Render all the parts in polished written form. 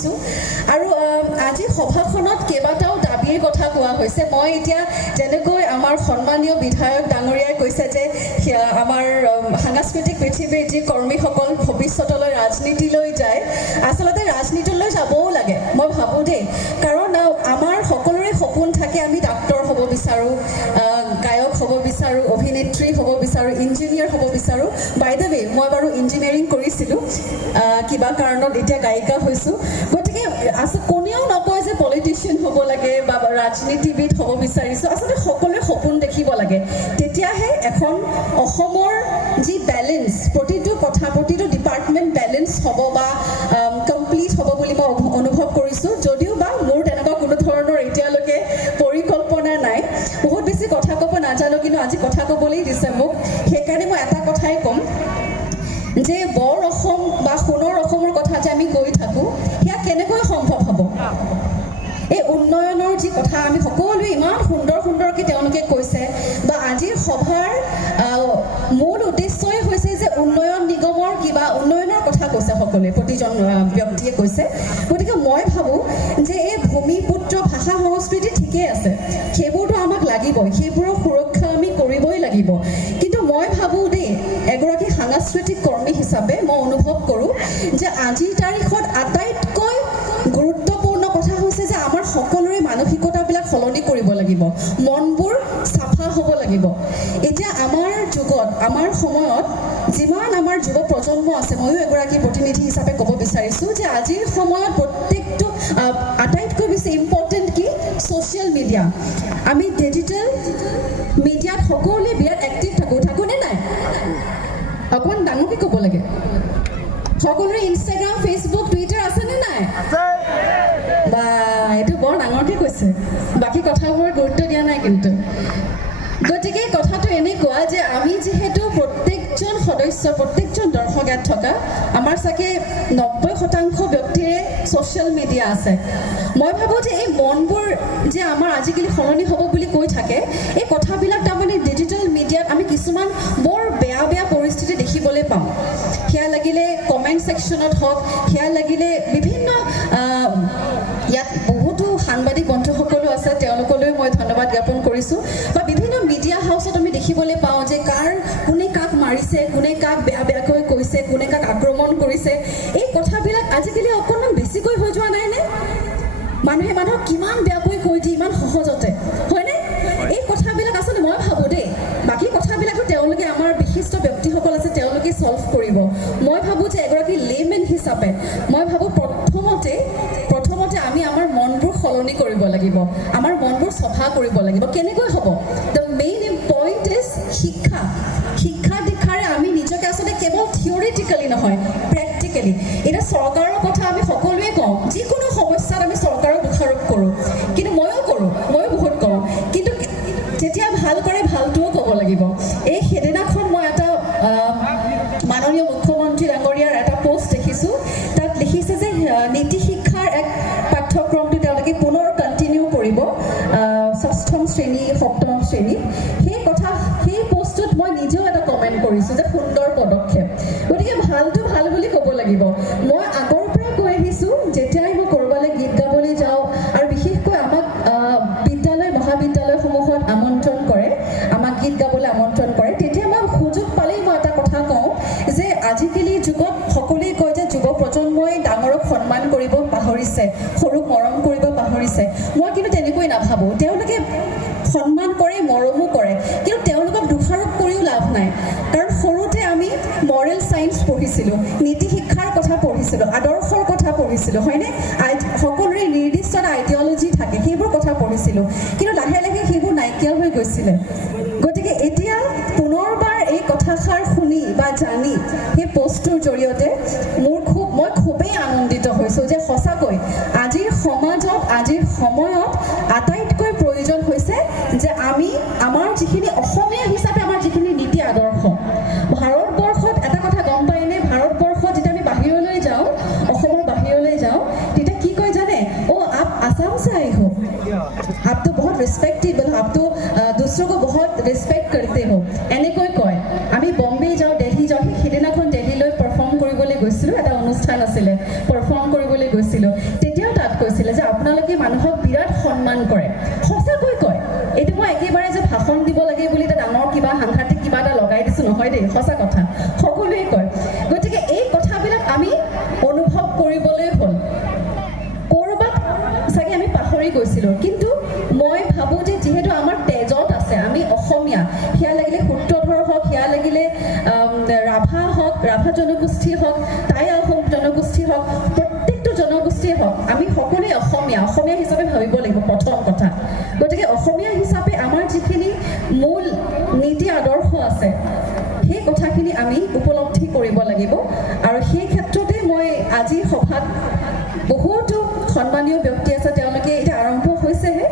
কৰিছোঁ আৰু আজি সভাখনত কেইবাটাও দাবীৰ কথা কোৱা হৈছে মই এতিয়া যেনেকৈ আমাৰ সন্মানীয় বিধায়ক ডাঙৰীয়াই কৈছে যে আমাৰ সাংস্কৃতিক পৃথিৱীৰ যি কৰ্মীসকল ভৱিষ্যতলৈ ৰাজনীতিলৈ যায় আচলতে ৰাজনীতিলৈ যাবও লাগে মই ভাবোঁ দেই কাৰণ আমাৰ সকলোৰে সপোন থাকে আমি ডাক্তৰ হ'ব বিচাৰোঁ গায়ক হ'ব বিচাৰোঁ অভিনেত্ৰী হ'ব বিচাৰোঁ ইঞ্জিনিয়াৰ হ'ব বিচাৰোঁ বাই দ্য ৱে মই বাৰু ইঞ্জিনিয়াৰিং কৰিছিলোঁ কিবা কাৰণত এতিয়া গায়িকা হৈছোঁ গতিকে আচলতে কোনেও নকয় যে পলিটিচিয়ান হ'ব লাগে বা ৰাজনীতিবিদ হ'ব বিচাৰিছোঁ আচলতে সকলোৱে সপোন দেখিব লাগে তেতিয়াহে এখন অসমৰ যি বেলেঞ্চ প্ৰতিটো কথা প্ৰতিটো ডিপাৰ্টমেণ্ট বেলেঞ্চ হ'ব বা কমপ্লিট হ'ব বুলি মই অনুভৱ কৰিছোঁ যদিও বা মোৰ তেনেকুৱা কোনো ধৰণৰ এতিয়ালৈকে পৰিকল্পনা নাই বহুত বেছি কথা ক'ব নাজানো কিন্তু আজি কথা ক'বলৈ দিছে মোক সেইকাৰণে মই এটা কথাই ক'ম যে বৰ অসম বা সোণৰ অসমৰ কথা যে আমি কৈ থাকোঁ সেয়া কেনেকৈ সম্ভৱ হ'ব এই উন্নয়নৰ যি কথা আমি সকলোৱে ইমান সুন্দৰকৈ তেওঁলোকে কৈছে বা আজিৰ সভাৰ মূল উদ্দেশ্যই হৈছে যে উন্নয়ন নিগমৰ কিবা উন্নয়নৰ কথা কৈছে সকলোৱে প্ৰতিজন ব্যক্তিয়ে কৈছে গতিকে মই ভাবোঁ যে এই ভূমিপুত্ৰ ভাষা সংস্কৃতি ঠিকেই আছে সেইবোৰতো আমাক লাগিবই সেইবোৰৰ সুৰক্ষা আমি কৰিবই লাগিব কিন্তু মই ভাবোঁ দেই এগৰাকী সাংস্কৃতিক কৰ্মী হিচাপে মই অনুভৱ কৰোঁ যে আজিৰ তাৰিখত আটাইতকৈ গুৰুত্বপূৰ্ণ কথা হৈছে যে আমাৰ সকলোৰে মানসিকতাবিলাক সলনি কৰিব লাগিব মনবোৰ চাফা হ'ব লাগিব এতিয়া আমাৰ যুগত আমাৰ সময়ত যিমান আমাৰ যুৱ প্ৰজন্ম আছে ময়ো এগৰাকী প্ৰতিনিধি হিচাপে ক'ব বিচাৰিছোঁ যে আজিৰ সময়ত প্ৰত্যেকটো আটাইতকৈ বেছি ইম্পৰ্টেণ্ট কি ছ'চিয়েল মিডিয়া আমি ডিজিটেল মিডিয়াত সকলোৱে বিৰাট এক্টিভ থাকোঁনে নাই অকণমান ডাঙৰকৈ ক'ব লাগে সকলোৰে ইনষ্টাগ্ৰাম ফেচবুক টুইটাৰ আছেনে নাই বা এইটো বৰ ডাঙৰকৈ কৈছে বাকী কথাবোৰ গুৰুত্ব দিয়া নাই কিন্তু গতিকে কথাটো এনেকুৱা যে আমি যিহেতু প্ৰত্যেকজন সদস্য প্ৰত্যেকজন দৰ্শক ইয়াত থকা আমাৰ চাগে 90% ব্যক্তিৰে ছ'চিয়েল মিডিয়া আছে মই ভাবোঁ যে এই মনবোৰ যে আমাৰ আজিকালি সলনি হ'ব বুলি কৈ থাকে এই কথাবিলাক তাৰমানে ডিজিটেল মিডিয়াত আমি কিছুমান বৰ বেয়া পৰিস্থিতি দেখিবলৈ পাওঁ সেয়া লাগিলে কমেণ্ট ছেকশ্যনত হওক সেয়া লাগিলে বিভিন্ন ইয়াত বহুতো সাংবাদিক বন্ধুসকলো আছে তেওঁলোকলৈ মই ধন্যবাদ জ্ঞাপন কৰিছোঁ বা বিভিন্ন মিডিয়া হাউচত আমি দেখিবলৈ পাওঁ যে কোনে কাক মাৰিছে কোনে কাক বেয়াকৈ কৈছে কোনে কাক আক্ৰমণ কৰিছে এই কথাবিলাক আজিকালি অকণমান বেছিকৈ হৈ যোৱা নাইনে মানুহে মানুহক কিমান বেয়াকৈ কৈ দিয়ে ইমান সহজতে হয়নে এই কথাবিলাক আচলতে মই ভাবোঁ দেই বাকী কথাবিলাকো তেওঁলোকে আমাৰ বিশিষ্ট ব্যক্তিসকল আছে তেওঁলোকে ছল্ভ কৰিব মই ভাবোঁ যে এগৰাকী লেমেন হিচাপে মই ভাবোঁ প্ৰথমতে আমি আমাৰ মনবোৰ সলনি কৰিব লাগিব আমাৰ মনবোৰ চফা কৰিব লাগিব কেনেকৈ হ'ব দ্য মেইন পইণ্ট ইজ শিক্ষা দীক্ষাৰে আমি নিজকে আচলতে কেৱল থিয়ৰিটিকেলি নহয় প্ৰেক্টিকেলি এতিয়া চৰকাৰৰ কথা আমি সকলোৱে কওঁ যিকোনো সমস্যাত আমি চৰকাৰক দোষাৰোপ কৰোঁ কিন্তু ময়ো বহুত কওঁ কিন্তু যেতিয়া ভাল কৰে ভালটোও ক'ব লাগিব এই সেইদিনাখন মই এটা মাননীয় মুখ্যমন্ত্ৰী ডাঙৰীয়াৰ এটা পোষ্ট দেখিছোঁ তাত লিখিছে যে নীতি শিক্ষাৰ এক পাঠ্যক্ৰমটো তেওঁলোকে পুনৰ কণ্টিনিউ কৰিব 6ম শ্ৰেণী 7ম শ্ৰেণী সেই পোষ্টটোত মই নিজেও এটা কমেণ্ট কৰিছোঁ যে সুন্দৰ পদক্ষেপ গতিকে ভালটো ভাল বুলি ক'ব লাগিব মই আগৰ পৰা কৈ আহিছোঁ যেতিয়াই মই ক'ৰবালৈ গীত গাবলৈ যাওঁ আৰু বিশেষকৈ আমাক বিদ্যালয় মহাবিদ্যালয়সমূহত আমন্ত্ৰণ কৰে আমাক গীত গাবলৈ আমন্ত্ৰণ কৰে তেতিয়া মই সুযোগ পালেই মই এটা কথা কওঁ যে আজিকালি যুগত সকলোৱে কয় যে যুৱ প্ৰজন্মই ডাঙৰক সন্মান কৰিব পাহৰিছে সৰুক মৰম কৰিব পাহৰিছে মই কিন্তু তেনেকৈ নাভাবোঁ তেওঁলোকে সন্মান কৰে মৰমো কৰে কিন্তু তেওঁলোকক দোষাৰোপ কৰিও লাভ নাই কাৰণ সৰুতে আমি মৰেল চায়েন্স পঢ়িছিলোঁ নীতি শিক্ষাৰ কথা পঢ়িছিলোঁ আদৰ্শৰ কথা পঢ়িছিলোঁ হয়নে সকলোৰে নিৰ্দিষ্ট এটা আইডিঅলজি থাকে সেইবোৰ কথা পঢ়িছিলোঁ কিন্তু লাহে লাহে সেইবোৰ নাইকিয়া হৈ গৈছিলে গতিকে এতিয়া পুনৰবাৰ এই কথাষাৰ শুনি বা জানি সেই পোষ্টটোৰ জৰিয়তে মই খুবেই আনন্দিত হৈছোঁ যে সঁচাকৈ আজিৰ সমাজত আজিৰ সময়ত আটাইতকৈ প্ৰয়োজন হৈছে যে আমি আমাৰ যিখিনি অসমীয়া হিচাপে আমাৰ যিখিনি নীতি আদৰ্শ ভাৰতবৰ্ষত এটা কথা গম পায়নে ভাৰতবৰ্ষত যেতিয়া আমি বাহিৰলৈ যাওঁ অসমৰ বাহিৰলৈ যাওঁ তেতিয়া কি কয় জানে आप आसाम से आए हो आप तो बहुत रिस्पेक्टेबल आप तो दूसरों को बहुत रिस्पेक्ट करते हो এনেকৈ কয় আমি বম্বে যাওঁ দিল্লী যাওঁ সেইদিনাখন দিল্লীলৈ পাৰফৰ্ম কৰিবলৈ গৈছিলোঁ এটা অনুষ্ঠান আছিলে পাৰফৰ্ম কৰিবলৈ গৈছিলোঁ কৰিছিলোঁ তেতিয়াও তাত কৈছিলে যে আপোনালোকে মানুহক বিৰাট সন্মান কৰে সঁচাকৈ কয় এইটো মই একেবাৰে যে ভাষণ দিব লাগে বুলি এটা ডাঙৰ কিবা সাংঘাতিক কিবা এটা লগাই দিছোঁ নহয় দেই সঁচা কথা সকলোৱে কয় গতিকে এই কথাবিলাক আমি অনুভৱ কৰিবলৈ হ'ল ক'ৰবাত চাগে আমি পাহৰি গৈছিলোঁ কিন্তু মই ভাবোঁ যে যিহেতু আমাৰ তেজত আছে আমি অসমীয়া সেয়া লাগিলে সূত্ৰধৰ হওক সেয়া লাগিলে ৰাভা হওক ৰাভা জনগোষ্ঠী হওক টাই আহোম জনগোষ্ঠী হওক প্ৰত্যেকটো জনগোষ্ঠীয়ে হওক আমি সকলোৱে অসমীয়া হিচাপে ভাবিব লাগিব প্ৰথম কথা গতিকে অসমীয়া হিচাপে আমাৰ যিখিনি মূল নীতি আদৰ্শ আছে সেই কথাখিনি আমি উপলব্ধি কৰিব লাগিব আৰু সেই ক্ষেত্ৰতে মই আজি সভাত বহুতো সন্মানীয় ব্যক্তি আছে তেওঁলোকে এতিয়া আৰম্ভ হৈছেহে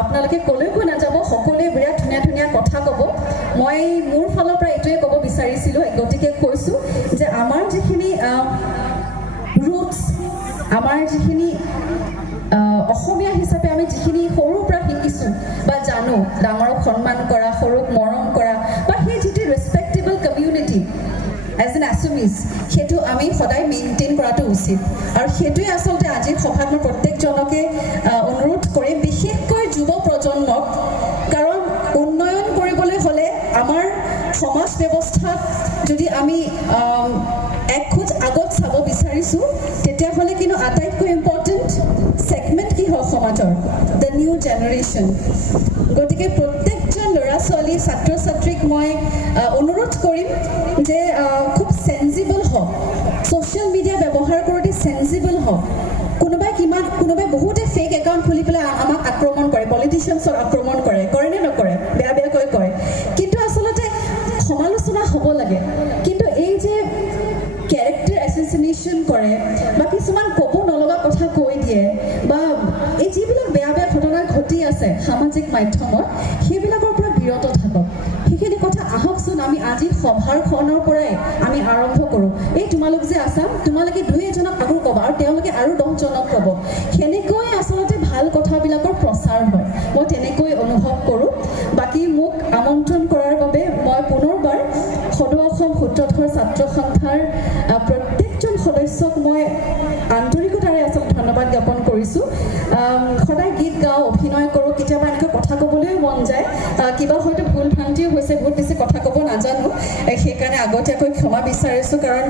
আপোনালোকে ক'লৈকো নাযাব সকলোৱে বিৰাট ধুনীয়া ধুনীয়া কথা ক'ব মই মোৰ ফালৰ পৰা এইটোৱে ক'ব বিচাৰিছিলোঁ গতিকে কৈছোঁ যে আমাৰ যিখিনি ৰুটছ আমাৰ যিখিনি অসমীয়া হিচাপে আমি যিখিনি সৰুৰ পৰা শিকিছোঁ বা জানো ডাঙৰক সন্মান কৰা সৰুক মৰম কৰা বা সেই যিটো ৰেচপেক্টেবল কমিউনিটি এজ এন এছামিজ সেইটো আমি সদায় মেইনটেইন কৰাটো উচিত আৰু সেইটোৱে আচলতে আজিৰ সভাত মই প্ৰত্যেকজনকে অনুৰোধ কৰিম বিশেষকৈ যুৱ প্ৰজন্মক কাৰণ উন্নয়ন কৰিবলৈ হ'লে আমাৰ সমাজ ব্যৱস্থাত যদি আমি এক খোজ আগত চাব বিচাৰিছোঁ তেতিয়াহ'লে কিন্তু আটাইতকৈ ইম্পৰ্টেণ্ট ছেগমেণ্ট কি হয় সমাজৰ দ্য নিউ জেনেৰেশ্যন গতিকে প্ৰত্যেকজন ল'ৰা ছোৱালী ছাত্ৰ ছাত্ৰীক মই অনুৰোধ কৰিম যে খুব চেনজিবল হওক ছ'চিয়েল মিডিয়া ব্যৱহাৰ কৰোঁতে চেনজিবল হওক কোনোবাই বহুতে ফেক একাউণ্ট খুলি পেলাই আমাক আক্ৰমণ কৰে পলিটিচিয়ানছক আক্ৰমণ কৰে নে নকৰে বেয়াকৈ কয় কিন্তু আচলতে সমালোচনা হ'ব লাগে কিন্তু এই যে কেৰেক্টাৰ এছেচিনেশ্যন কৰে বা কিছুমান ক'ব নলগা কথা কৈ দিয়ে বা এই যিবিলাক বেয়া ঘটনা ঘটি আছে সামাজিক মাধ্যমত সেইবিলাকৰ পৰা বিৰত থাকক সেইখিনি কথা আহকচোন আমি আজি সভাৰখনৰ পৰাই আমি আৰম্ভ কৰোঁ এই তোমালোক যে আছা তোমালোকে দুই এজনক আকৌ ক'বা আৰু তেওঁলোকে আৰু 10জনক ক'ব সেনেকৈ আচলতে ভাল কথাবিলাকৰ প্ৰচাৰ হয় মই তেনেকৈ অনুভৱ কৰোঁ বাকী মোক আমন্ত্ৰণ কৰাৰ বাবে মই পুনৰবাৰ সদৌ অসম সূত্ৰধৰ ছাত্ৰ সন্থাৰ প্ৰত্যেকজন সদস্যক মই আন্তৰিকতাৰে আচলতে ধন্যবাদ জ্ঞাপন কৰিছোঁ সদায় গীত গাওঁ অভিনয় কৰোঁ কেতিয়াবা এনেকৈ কথা ক'বলৈও মন যায় কিবা হয়তো ভুল ভ্ৰান্তিও হৈছে বহুত বেছি কথা ক'ব নাজানো সেইকাৰণে আগতীয়াকৈ ক্ষমা বিচাৰিছোঁ কাৰণ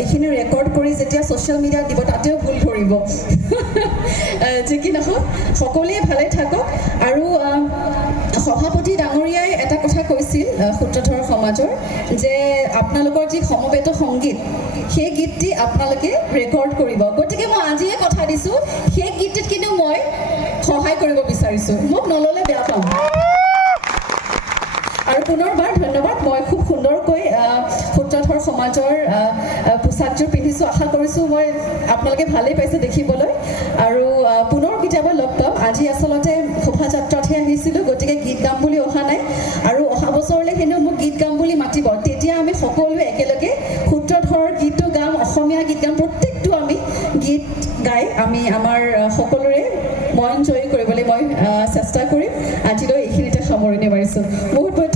এইখিনি ৰেকৰ্ড কৰি যেতিয়া ছ'চিয়েল মিডিয়াত দিব তাতেও ভুল ধৰিব যি কি নহওক সকলোৱে ভালে থাকক আৰু সভাপতি ডাঙৰীয়াই এটা কথা কৈছিল সূত্ৰধৰ সমাজৰ যে আপোনালোকৰ যি সমবেত সংগীত সেই গীতটি আপোনালোকে ৰেকৰ্ড কৰিব গতিকে মই আজিয়ে কথা দিছোঁ সেই গীতটিত কিন্তু মই সহায় কৰিব বিচাৰিছোঁ মোক নল'লে বেয়া পাম আৰু পুনৰবাৰ ধন্যবাদ মই খুব সুন্দৰকৈ সূত্ৰধৰ সমাজৰ পোচাকযোৰ পিন্ধিছোঁ আশা কৰিছোঁ মই আপোনালোকে ভালেই পাইছে দেখিবলৈ আৰু পুনৰ কেতিয়াবা লগ পাম আজি আচলতে শোভাযাত্ৰাতহে আহিছিলোঁ গতিকে গীত গাম বুলি অহা নাই আৰু অহা বছৰলৈ কিন্তু মোক গীত গাম বুলি মাতিব তেতিয়া আমি সকলোৱে একেলগে সূত্ৰধৰ গীতটো গাম অসমীয়া গীত গাম প্ৰত্যেকটো আমি গীত গাই আমি আমাৰ সকলোৰে মন জয় কৰিবলৈ মই চেষ্টা কৰিম আজিলৈ এইখিনিতে সামৰণি মাৰিছোঁ বহুত বহুত